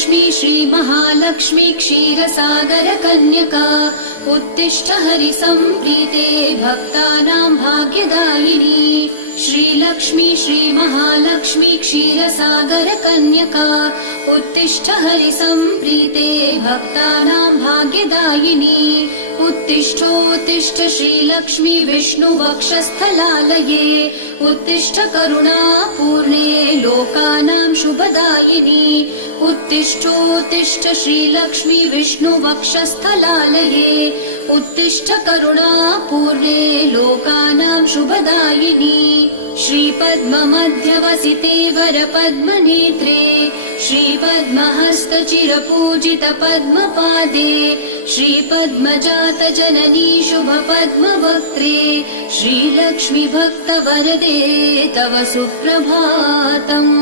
श्रीलक्ष्मी श्रीमहालक्ष्मी क्षीरसागरकन्यका उत्तिष्ठ हरिसम्प्रीते भक्तानां भाग्यदायिनी। श्रीलक्ष्मी श्रीमहालक्ष्मी क्षीरसागरकन्यका उत्तिष्ठ हरिसम्प्रीते भक्तानां भाग्यदायिनी। उत्तिष्ठोत्तिष्ठ श्रीलक्ष्मी विष्णुवक्षस्थलालये उत्तिष्ठ करुणापूर्णे लोकानां शुभदायिनी। उत्तिष्ठोत्तिष्ठ श्रीलक्ष्मी विष्णुवक्षस्थलालये उत्तिष्ठ करुणापूर्णे लोकानां शुभदायिनी। श्रीपद्ममध्यवसिते वरपद्मनेत्रे श्रीपद्महस्तचिरपूजित पद्मपादे श्रीपद्मजातजननी शुभपद्मवक्त्रे श्रीलक्ष्मी भक्तवरदे तव सुप्रभातम्।